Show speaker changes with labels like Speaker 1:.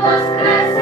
Speaker 1: Deus cresce.